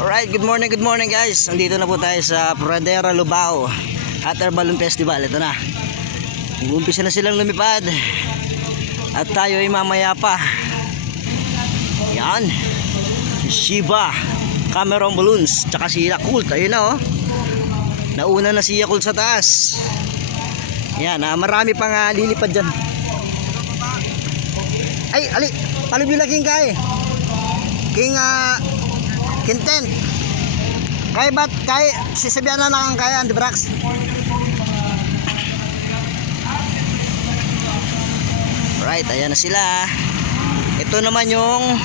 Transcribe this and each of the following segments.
Alright, good morning guys. Andito na po tayo sa Pradera, Lubao Hot Air Balloon Festival. Ito na. Umpisa na silang lumipad. At tayo ay mamaya pa. Yan. Shiba, Cameron Balloons, tsaka si Yakult. Ayun na oh. Nauna na si Yakult sa taas. Yan, marami pang lilipad dyan. Ay, ali, palubila king kay. King Kinten. Kay bat kay sisabihan na lang kaya Andy Brax. Right, ayan na sila. Ito naman yung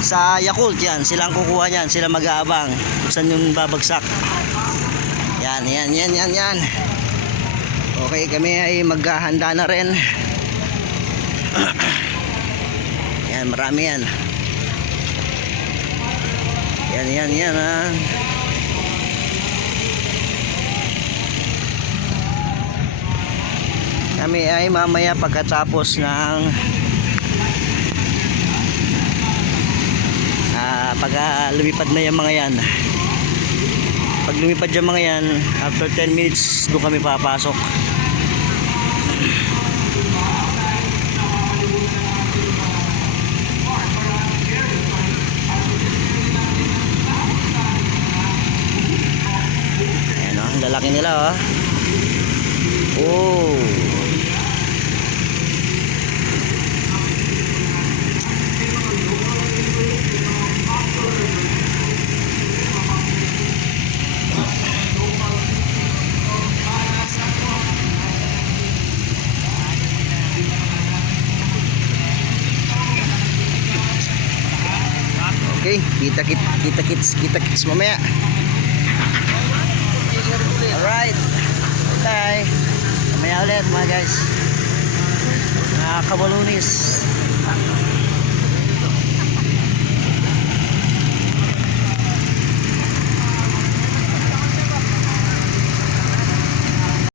sa Yakult yan. Silang kukuha niyan, sila mag-aabang kung saan yung babagsak. Yan. Okay, kami ay maghahanda na rin. Yan, marami yan. Yan ah. Kami ay mamaya pagkatapos ng pag lumipad na yung mga yan. Pag lumipad yung mga yan, after 10 minutes doon kami papasok. Lalaki nila oh. Okay, kita kits mamaya. Alright, bye. Mamaya ulit mga guys, mga kabalunis.